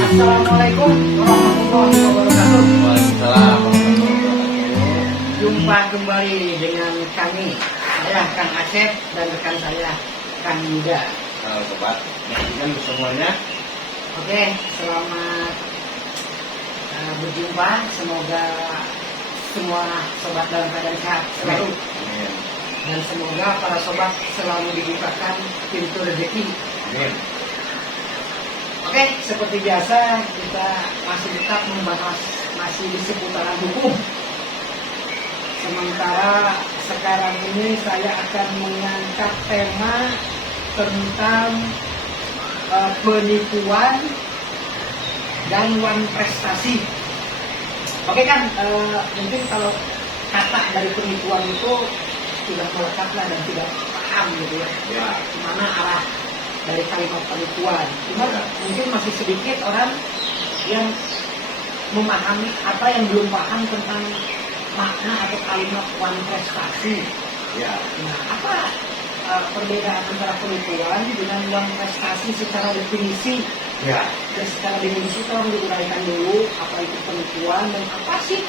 Assalamualaikum warahmatullahi wabarakatuh. Waalaikumsalam. Jumpa kembali dengan kami, saya Kang Asep dan rekan saya Kang Yuda. Halo sobat, dan semuanya. Oke, selamat berjumpa. Semoga semua sobat dalam keadaan sehat selalu, Amin. dan semoga para sobat selalu dibukakan pintu rezeki. Amin. Oke, seperti biasa kita masih tetap membahas masih di seputaran hukum. Sementara sekarang ini saya akan mengangkat tema tentang penipuan dan wan prestasi. Oke kan, mungkin kalau kata dari penipuan itu sudah melekat lah dan tidak paham gitu ya. Ya. Mana arah dari kalimat penipuan. Cuma Ya. mungkin masih sedikit orang yang memahami apa yang belum paham tentang makna atau kalimat wan prestasi. Ya. Nah, apa perbedaan antara penipuan dengan wan prestasi secara definisi? Ya. Dan secara definisi tolong diuraikan dulu apa itu penipuan dan apa sih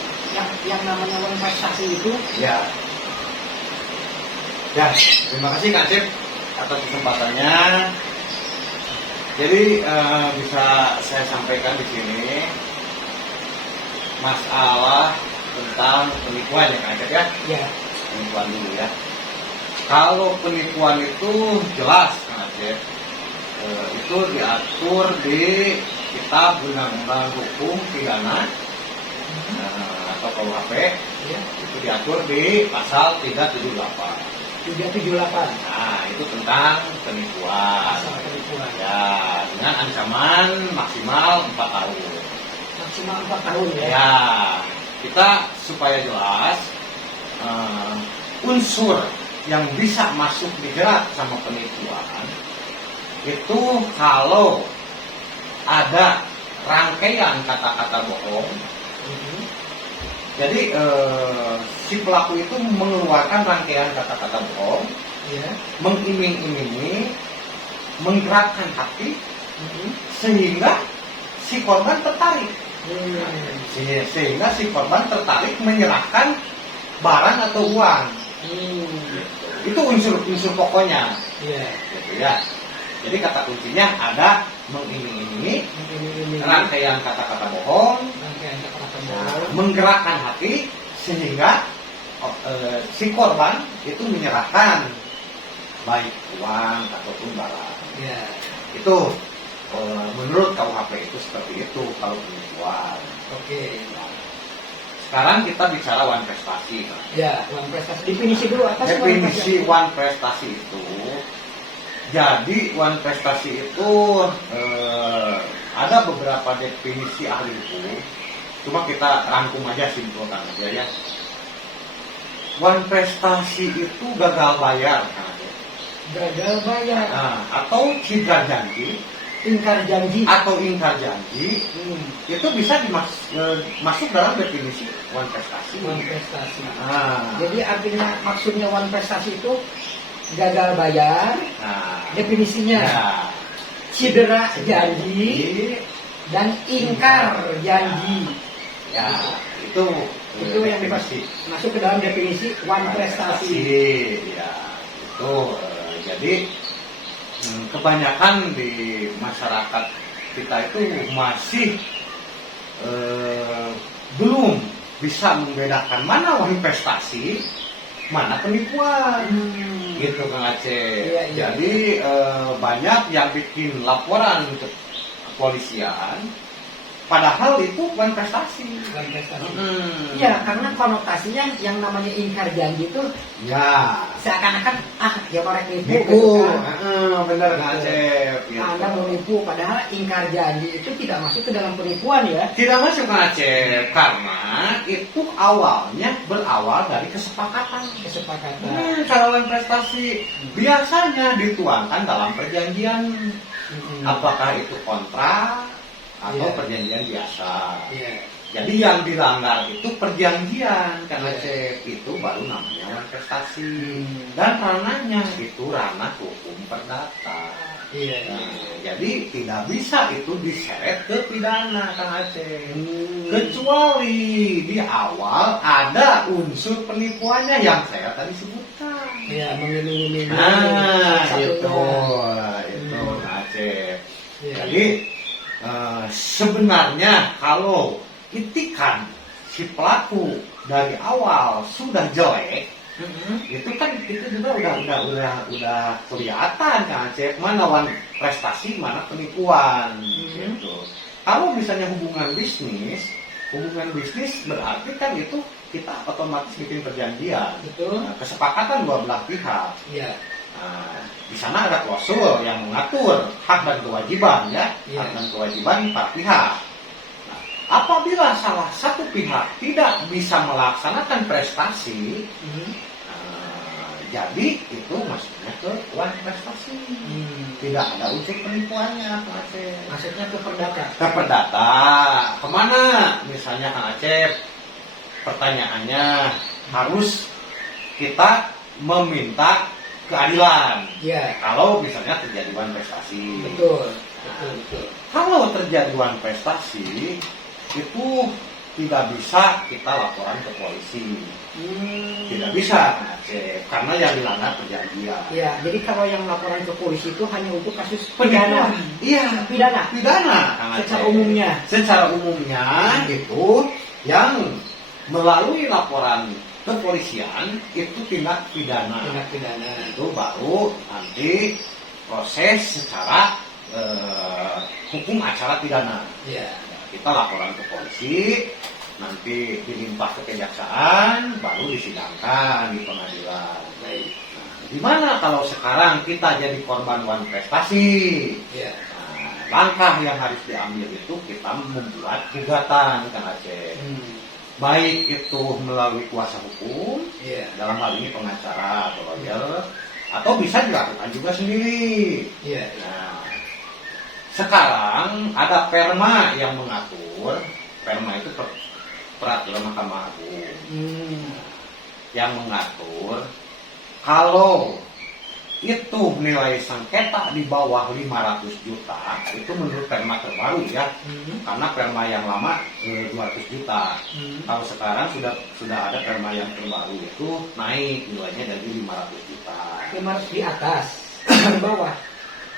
yang namanya wan prestasi itu? Ya. Ya. Terima kasih Kak Cip atas kesempatannya. Jadi bisa saya sampaikan di sini masalah tentang penipuan ya Kak Cip ya. Ya. Penipuan dulu ya. Kalau penipuan itu jelas Kak Cip, itu diatur di Kitab Undang-Undang Hukum Pidana atau KUHP. Ya. Itu diatur di pasal 378. 378. Nah, itu tentang penipuan. Pasal penipuan. Ya, dengan ancaman maksimal 4 tahun. Maksimal 4 tahun ya. Ya, kita supaya jelas unsur yang bisa masuk dijerat sama penipuan itu kalau ada rangkaian kata-kata bohong. Jadi si pelaku itu mengeluarkan rangkaian kata-kata bohong, Ya. mengiming-imingi, menggerakkan hati, sehingga si korban tertarik. Sehingga si korban tertarik menyerahkan barang atau uang. Itu unsur-unsur pokoknya. Iya. Gitu ya. Jadi kata kuncinya ada mengiming-imingi, rangkaian kata-kata bohong, menggerakkan hati sehingga si korban itu menyerahkan baik uang ataupun barang. Ya. Itu menurut KUHP itu seperti itu kalau penipuan. Oke. Sekarang kita bicara wan prestasi. Ya, wan prestasi. Definisi dulu apa sih wan Definisi prestasi? wan prestasi itu, jadi wan prestasi itu ada beberapa definisi ahli hukum. Cuma kita rangkum aja, simpulkan aja ya. Wan prestasi itu gagal bayar, Gagal bayar, atau cidra janji, ingkar janji. atau ingkar janji, itu bisa masuk dalam definisi wan prestasi. Wan prestasi. Nah, Jadi artinya maksudnya wan prestasi itu gagal bayar, definisinya ya, cedera janji dan ingkar janji. ya, itu Yang masuk ke dalam definisi wan prestasi. Ya, itu jadi kebanyakan di masyarakat kita itu masih belum bisa membedakan mana wan prestasi, mana penipuan. Gitu Kang Aceh. Iya. Jadi banyak yang bikin laporan ke kepolisian, padahal itu wan prestasi. Wan prestasi. Iya, karena konotasinya yang namanya ingkar janji itu Ya. seakan-akan dia korek Nipu, benar Kang Acep. Gitu. Anda menipu, padahal ingkar janji itu tidak masuk ke dalam penipuan ya. Tidak masuk Kang Acep karena itu awalnya berawal dari kesepakatan. Kesepakatan. Calon prestasi biasanya dituangkan dalam perjanjian. Apakah itu kontrak atau Iya. perjanjian biasa. Iya. Jadi yang dilanggar itu perjanjian karena Iya. cek itu baru namanya prestasi Hmm. dan ranahnya itu ranah hukum perdata. Iya. Nah, jadi tidak bisa itu diseret ke pidana Kang Aceh. Kecuali di awal ada unsur penipuannya yang saya tadi sebutkan. Iya, mengiming-imingi. Nah, satunya. itu Kang Aceh. Iya. Jadi sebenarnya kalau itikan si pelaku dari awal sudah jelek, itu kan itu juga udah kelihatan kan cek mana wan prestasi mana penipuan gitu. Kalau misalnya hubungan bisnis berarti kan itu kita otomatis bikin perjanjian. Betul. Nah, kesepakatan dua belah pihak. Iya. Nah, di sana ada klausul yang mengatur hak dan kewajiban ya, Iya. hak dan kewajiban para pihak. Nah, apabila salah satu pihak tidak bisa melaksanakan prestasi, jadi itu masuknya ke uang prestasi. Tidak ada unsur penipuannya, Kang Acep. Maksudnya ke perdata. Ke perdata, kemana? Misalnya Kang Acep, pertanyaannya harus kita meminta keadilan. Iya. Kalau misalnya terjadi wan prestasi. Betul. Betul. Kalau terjadi wan prestasi itu tidak bisa kita laporan ke polisi. Tidak bisa, Kang Acep, karena yang dilanggar perjanjian. Ya, jadi kalau yang laporan ke polisi itu hanya untuk kasus pidana. Iya, Pidana. Kang Acep. Secara umumnya. Secara umumnya itu yang melalui laporan kepolisian itu tindak pidana. Tindak pidana. Itu baru nanti proses secara hukum acara pidana. Iya. Kita laporan ke polisi, nanti dilimpah ke kejaksaan, baru disidangkan di pengadilan. Baik. Nah, gimana kalau sekarang kita jadi korban wan prestasi? Iya. Nah, langkah yang harus diambil itu kita membuat gugatan Kang Aceh. Baik itu melalui kuasa hukum, Iya. dalam hal ini pengacara atau lawyer, atau bisa dilakukan juga sendiri. Iya. Nah, sekarang ada perma yang mengatur, perma itu peraturan Mahkamah Agung yang mengatur kalau itu nilai sengketa di bawah 500 juta, itu menurut perma terbaru ya, karena perma yang lama 200 juta. Kalau sekarang sudah ada perma yang terbaru itu naik nilainya dari 500 juta 500 di atas, di bawah.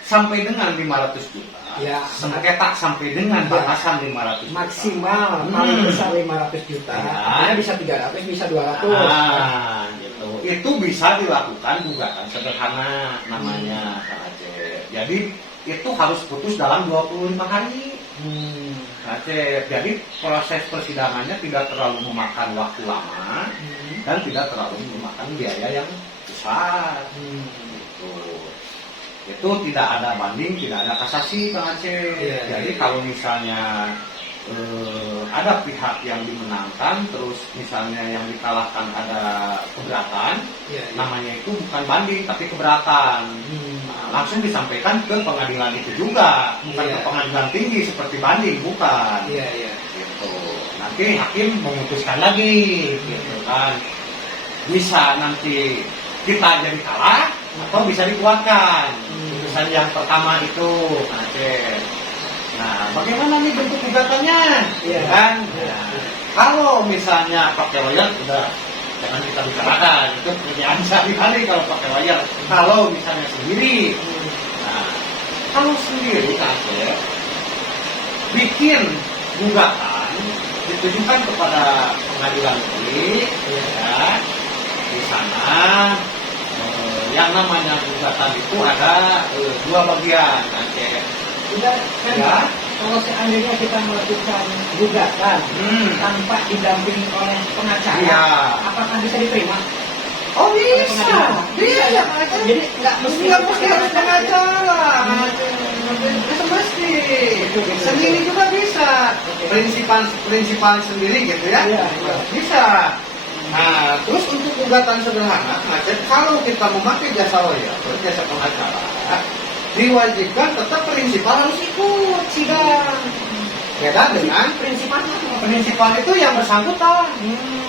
sampai dengan 500 juta. Ya, Sengketa sampai dengan batasan 500 juta. maksimal paling besar 500 juta. Ya. Artinya bisa 300, bisa 200. Ah, gitu. Itu bisa dilakukan gugatan sederhana namanya Kang Aceh. Jadi itu harus putus dalam 25 hari. Kang Aceh. Jadi proses persidangannya tidak terlalu memakan waktu lama dan tidak terlalu memakan biaya yang besar. Gitu. Itu tidak ada banding, tidak ada kasasi Kang Aceh. Iya, Jadi iya. kalau misalnya ada pihak yang dimenangkan, terus misalnya yang dikalahkan ada keberatan, Iya. namanya itu bukan banding tapi keberatan. Nah, langsung disampaikan ke pengadilan itu juga, bukan Iya. ke pengadilan tinggi seperti banding, bukan. Iya, iya. Gitu. Nanti hakim memutuskan lagi, gitu kan. Bisa nanti kita jadi kalah atau bisa dikuatkan. Putusan yang pertama itu, Kang Aceh. Nah, bagaimana nih bentuk gugatannya? Iya. Kan? Iya. Nah, kalau misalnya pakai lawyer, udah jangan kita bicarakan. Itu kerjaan sehari-hari kalau pakai lawyer. Kalau misalnya sendiri, nah, kalau sendiri Kang Aceh bikin gugatan ditujukan kepada pengadilan negeri, ya. Di sana yang namanya gugatan itu ada dua bagian, Kang Aceh. Sudah kan, Ya. kalau seandainya kita melakukan gugatan tanpa didampingi oleh pengacara, Iya. apakah bisa diterima? Oh Oleh pengadilan? Bisa ya, Kang Aceh? Jadi nggak mesti Nggak mesti harus pengacara. salah. Itu mesti. Sendiri juga bisa. Prinsipal sendiri gitu ya. Iya. Bisa. Nah, terus untuk gugatan sederhana, kalau kita memakai jasa lawyer, jasa pengacara, diwajibkan tetap prinsipal harus ikut sidang. Beda dengan prinsipal itu yang bersangkutan,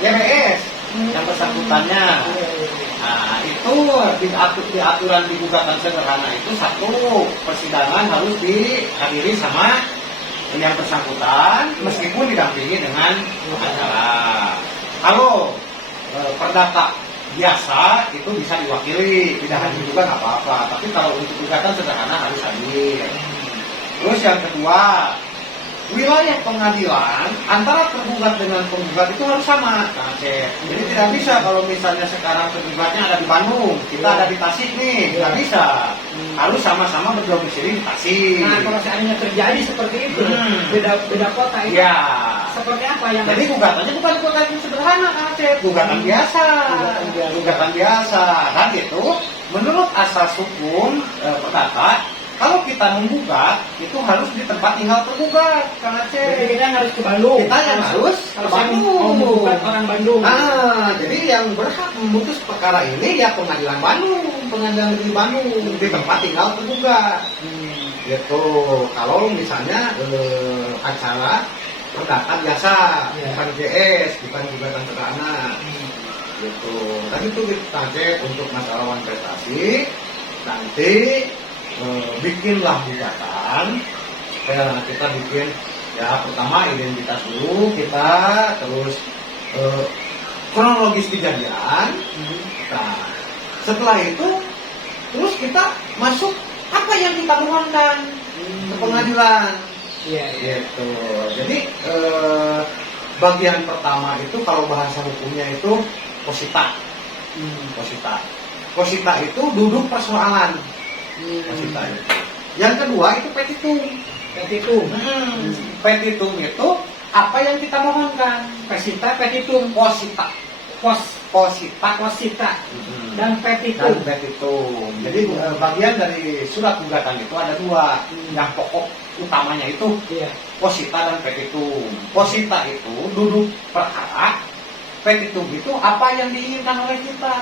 YBS, yang bersangkutannya. Nah, itu di aturan di gugatan sederhana itu satu persidangan harus dihadiri sama yang bersangkutan meskipun didampingi dengan pengacara. Kalau perdata biasa itu bisa diwakili, tidak hadir juga nggak apa-apa. Tapi kalau untuk gugatan sederhana harus hadir. Terus yang kedua, wilayah pengadilan antara tergugat dengan penggugat itu harus sama, Kang Aceh. Jadi tidak bisa kalau misalnya sekarang tergugatnya ada di Bandung, kita ada di Tasik nih, tidak bisa. Harus sama-sama berdomisili di Tasik. Nah, kalau seandainya terjadi seperti itu, beda kota itu, Ya. seperti apa yang Jadi gugatannya bukan gugatan yang sederhana, Kang Aceh, gugatan biasa. Gugatan biasa. Dan itu menurut asas hukum perdata, kalau kita menggugat itu harus di tempat tinggal tergugat, Kang Jadi Aceh. kita harus ke Bandung. Kita yang harus kalau ke saya Bandung. mau menggugat orang Bandung. Nah, jadi yang berhak memutus perkara ini ya pengadilan Bandung, pengadilan negeri Bandung di tempat tinggal tergugat. Gitu. Kalau misalnya acara perdata biasa, bukan JS, bukan gugatan sederhana. Gitu. Tadi itu kita cek untuk masalah wan prestasi, nanti bikinlah gugatan. Kita bikin ya pertama identitas dulu kita, terus kronologis kejadian. Nah, setelah itu terus kita masuk apa yang kita mohonkan ke pengadilan. Iya, Gitu. Jadi bagian pertama itu kalau bahasa hukumnya itu posita. Posita itu duduk persoalan. Posita itu. Yang kedua itu petitum. Petitum itu apa yang kita mohonkan. petitum, Posita. Posita. dan petitum. Dan petitum. Jadi bagian dari surat gugatan itu ada dua. Yang pokok utamanya itu Iya. posita dan petitum. Posita itu duduk perkara. Petitum itu apa yang diinginkan oleh kita.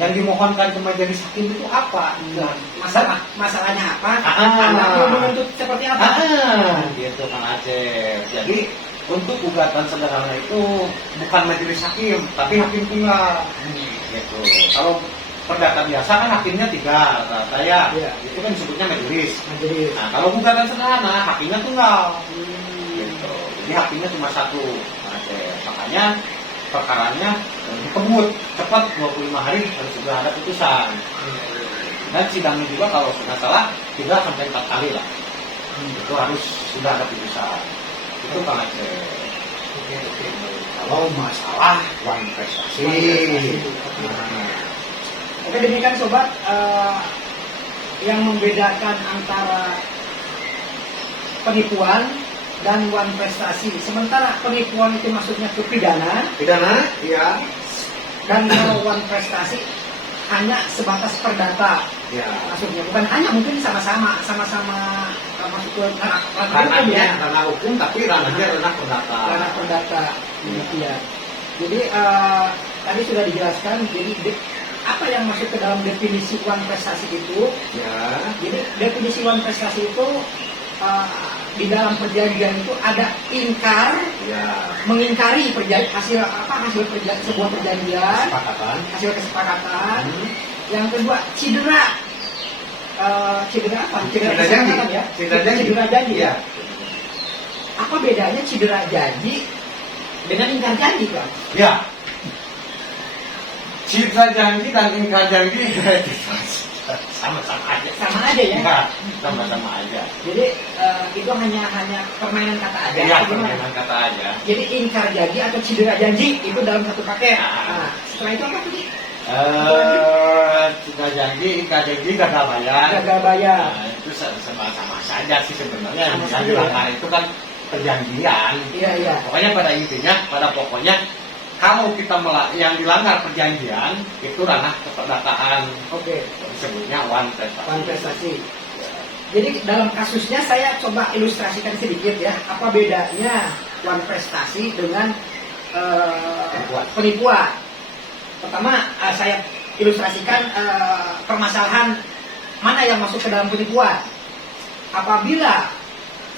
Yang dimohonkan ke majelis hakim itu apa. Masalahnya apa? Ah. Anda mau menuntut seperti apa? Gitu Kang Aceh. Jadi untuk gugatan sederhana itu bukan majelis hakim, tapi hakim tunggal. Gitu. Kalau perdata biasa kan hakimnya 3, saya Iya. itu kan disebutnya majelis. Majelis. Nah, kalau gugatan sederhana hakimnya tunggal. Gitu. Jadi hakimnya cuma 1. Kang Aceh. Makanya perkaranya dikebut cepat 25 hari harus sudah ada putusan. Dan sidangnya juga kalau nggak salah 3-4 kali lah. Itu harus sudah ada putusan. Itu Kang Aceh. Kalau masalah wan prestasi. Oke, demikian sobat, yang membedakan antara penipuan dan wan prestasi. Sementara penipuan itu maksudnya ke pidana, Iya. dan kalau wan prestasi hanya sebatas perdata. Ya. Maksudnya bukan hanya, mungkin sama-sama masuk ke ranah hukum ya. Ranah hukum tapi ranahnya ranah perdata. Ranah perdata. Iya. Jadi tadi sudah dijelaskan. Jadi apa yang masuk ke dalam definisi wan prestasi itu? Ya. Jadi definisi wan prestasi itu di dalam perjanjian itu ada ingkar, Ya. mengingkari hasil sebuah perjanjian, Kesepakatan. hasil kesepakatan. Yang kedua cedera. Cedera apa? Cedera janji. kesepakatan ya. Cedera janji. Ya. Apa bedanya cedera janji dengan ingkar janji, Pak? Ya. Cedera janji dan ingkar janji sama-sama aja. Sama aja ya. Ya, sama-sama aja. Jadi itu hanya permainan kata aja. Iya, Gimana? permainan kata aja. Jadi ingkar janji atau cedera janji itu dalam satu paket. Ah. Nah, setelah itu apa tadi? Cedera janji, ingkar janji, gagal bayar. Gagal bayar. Nah, itu sama-sama saja sih sebenarnya. Sama Yang saja. dilanggar itu kan perjanjian. Iya, iya. Pokoknya pada intinya, pada pokoknya kalau kita yang dilanggar perjanjian itu ranah keperdataan, Oke. disebutnya one prestasi. One prestasi. Jadi dalam kasusnya saya coba ilustrasikan sedikit ya, apa bedanya one prestasi dengan penipuan. Pertama saya ilustrasikan permasalahan mana yang masuk ke dalam penipuan. Apabila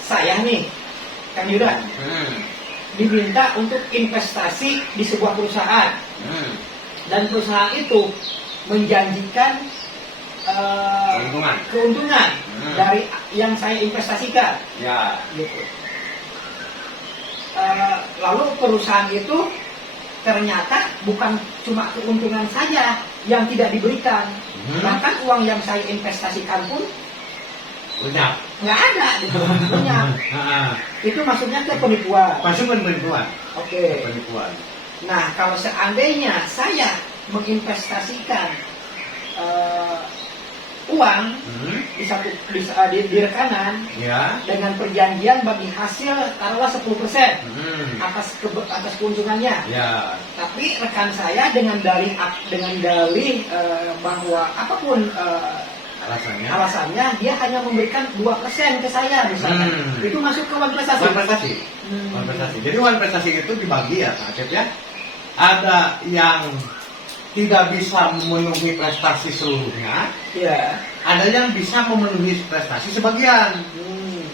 saya nih, Kang Yuda, diminta untuk investasi di sebuah perusahaan, dan perusahaan itu menjanjikan keuntungan dari yang saya investasikan, ya. gitu. Lalu perusahaan itu ternyata bukan cuma keuntungan saja yang tidak diberikan, bahkan uang yang saya investasikan pun Lenyap. nggak ada, gitu. Lenyap. Itu maksudnya ke penipuan. Masuk penipuan. Oke. Penipuan. Nah, kalau seandainya saya menginvestasikan uang di rekanan, Ya. dengan perjanjian bagi hasil taruhlah 10% atas keuntungannya. Ya. Tapi rekan saya dengan dalih bahwa apapun alasannya dia hanya memberikan 2% ke saya misalnya. Itu masuk ke one prestasi. One prestasi. One prestasi. Jadi one prestasi itu dibagi ya, Kak Acep ya. Ada yang tidak bisa memenuhi prestasi seluruhnya. Iya. Ada yang bisa memenuhi prestasi sebagian.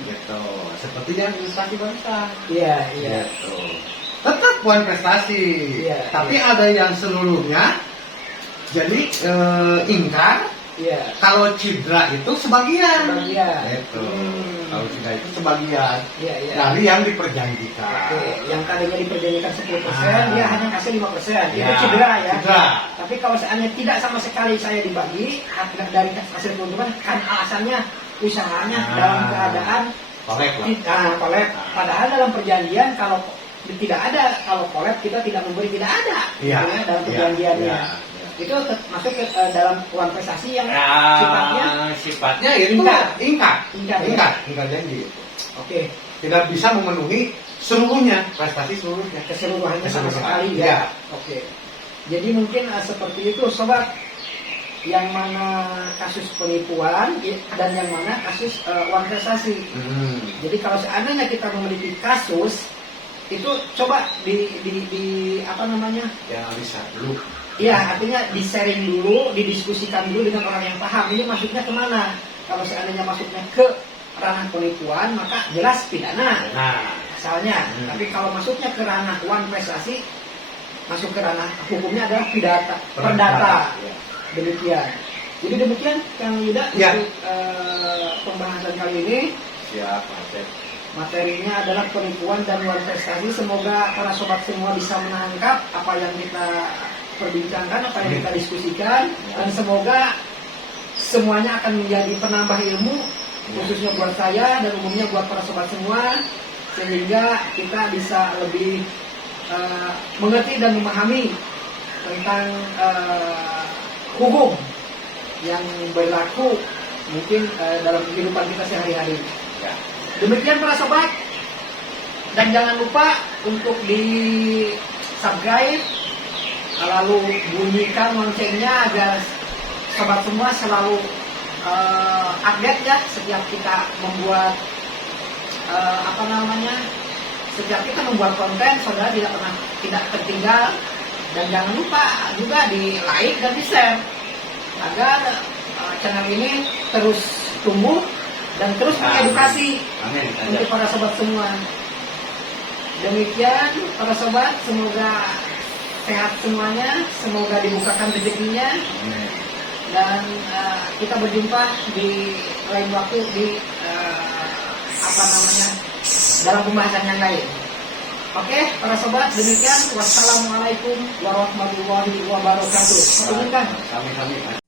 Gitu. Seperti yang ilustrasi bangsa. Iya, iya. Gitu. Tetap one prestasi. Iya, tapi iya. ada yang seluruhnya jadi ingkar. Iya. Kalau cedera itu sebagian. Gitu. Kalau cedera itu sebagian. Iya, iya. Dari yang diperjanjikan. Oke, yang tadinya diperjanjikan 10%, dia hanya kasih 5%. Itu Ya, cedera ya. cedera. Tapi kalau seandainya tidak sama sekali saya dibagi dari hasil keuntungan, kan alasannya usahanya dalam keadaan Kolek lah. kolab. Padahal dalam perjanjian kalau tidak ada, kalau kolab kita tidak memberi, tidak ada. Iya. Gitu ya, dalam perjanjiannya. Iya. Itu masuk ke dalam uang prestasi yang sifatnya itu ingkar janji. Oke. Tidak bisa memenuhi seluruhnya, prestasi seluruhnya. Keseluruhannya sama sekali Ya. ya. Oke. Jadi mungkin seperti itu sobat, yang mana kasus penipuan dan yang mana kasus uang prestasi. Jadi kalau seandainya kita memiliki kasus itu coba di apa namanya? Ya bisa dulu. Iya, artinya di-sharing dulu, didiskusikan dulu dengan orang yang paham. Ini masuknya kemana? Kalau seandainya masuknya ke ranah penipuan, maka jelas pidana. Nah, Asalnya. Tapi kalau masuknya ke ranah uang prestasi, masuk ke ranah hukumnya adalah perdata. Ya. Demikian. Jadi demikian Kang Yuda Ya. untuk pembahasan kali ini. Siap, Acep. Materinya adalah penipuan dan uang prestasi. Semoga para sobat semua bisa menangkap apa yang kita perbincangkan, apa yang kita diskusikan, dan semoga semuanya akan menjadi penambah ilmu, khususnya buat saya dan umumnya buat para sobat semua, sehingga kita bisa lebih mengerti dan memahami tentang hukum yang berlaku mungkin dalam kehidupan kita sehari-hari. Ya. Demikian para sobat, dan jangan lupa untuk di subscribe, lalu bunyikan loncengnya agar sobat semua selalu update ya setiap kita membuat setiap kita membuat konten, saudara tidak tertinggal. Dan jangan lupa juga di like dan di share agar channel ini terus tumbuh dan terus mengedukasi untuk para sobat semua. Demikian para sobat, semoga sehat semuanya, semoga dibukakan rezekinya, dan kita berjumpa di lain waktu di dalam pembahasan yang lain. Oke, para sobat, demikian. Wassalamualaikum warahmatullahi wabarakatuh. Kami